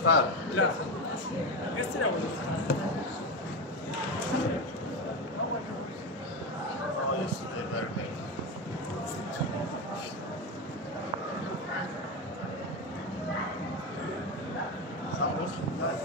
start. Yeah. Yesterday I was. Oh, yesterday very bad. Some Muslim guy.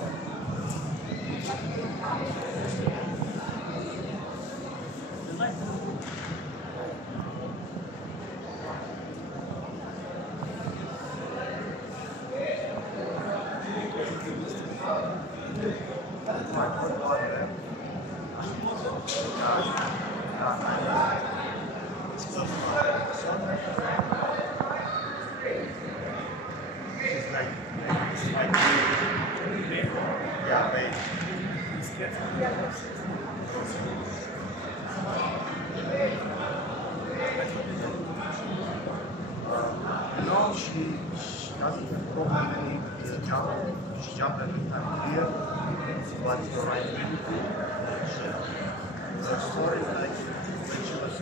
Yeah, babe. No, she doesn't have problem with the jump. She jump every time here. What's the right thing? The story like when she was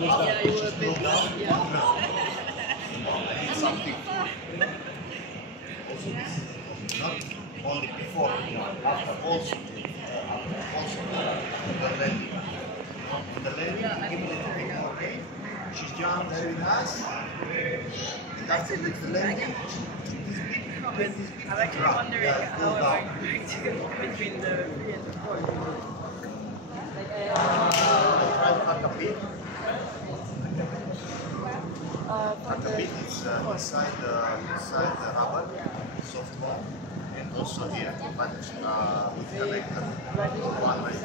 Yeah, you were a bit. Yeah. I need something. Also, this is not only before, after also. The landing. On the landing, give it a little bit more weight. She jumps very fast. And after the landing, I'm actually wondering how I'm going to react between the 3 and the 4. try to cut a bit. Cut a bit is inside the rubber, soft ball, and also here, but with connector one way.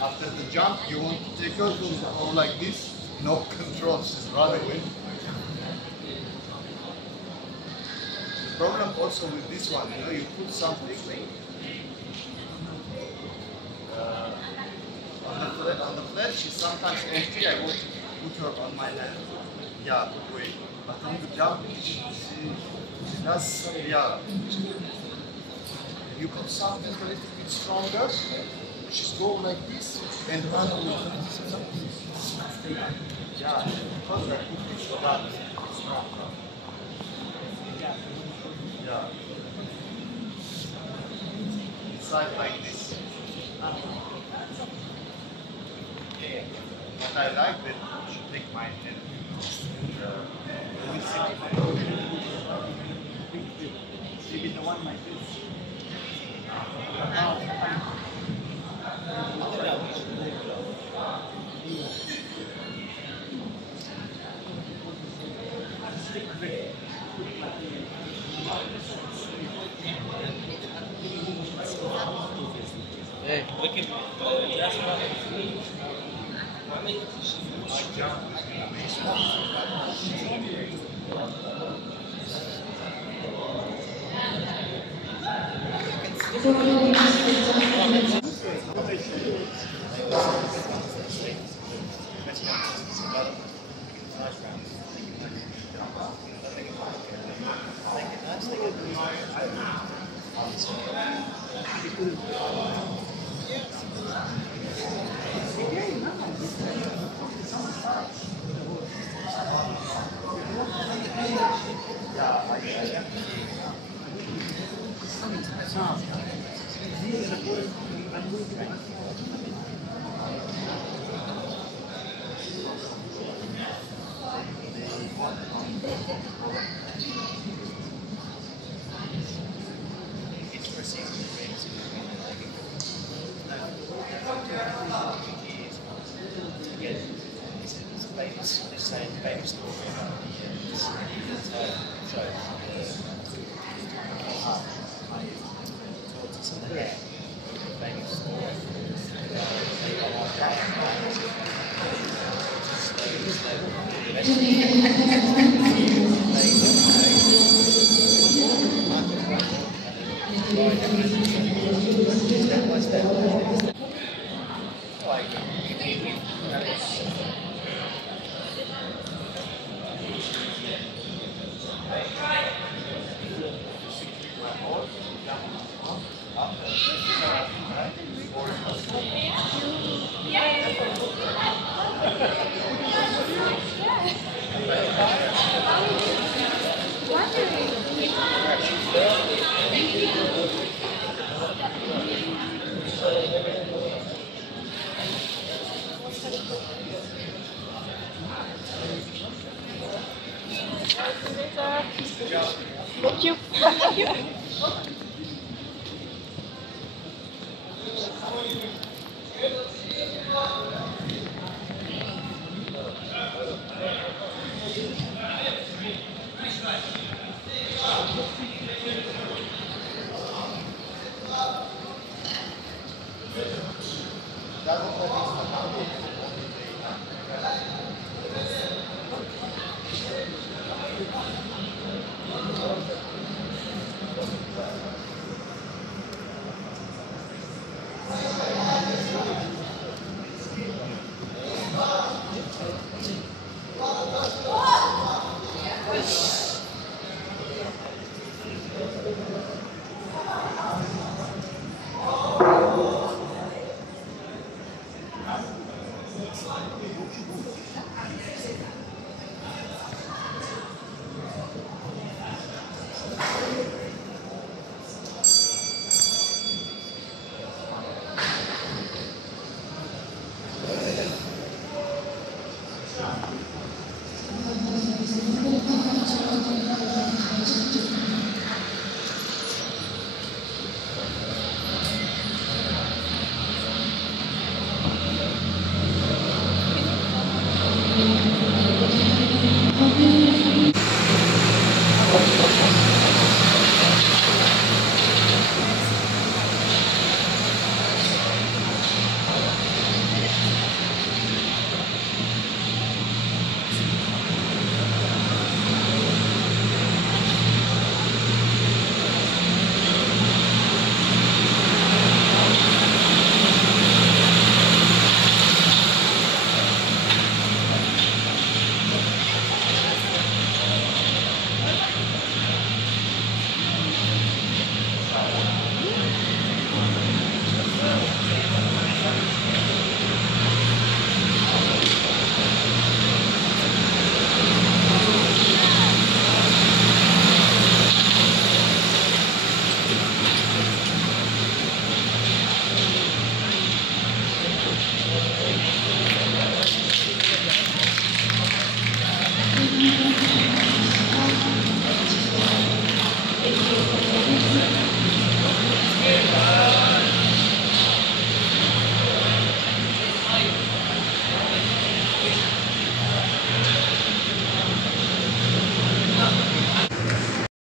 After the jump, you want to take her or like this, no control, she's running away. The problem also with this one, you put something on the flat, she's sometimes empty, I want to put her on my lap. Yeah, good way. But on the jump, she does, yeah. You put something a little bit stronger, she's go like this and run away. Yeah, because I put this strong. Yeah. Inside like this. But I like that she take my hand. Maybe the one like this. Hey, look at famous story about Thank you. Thank you.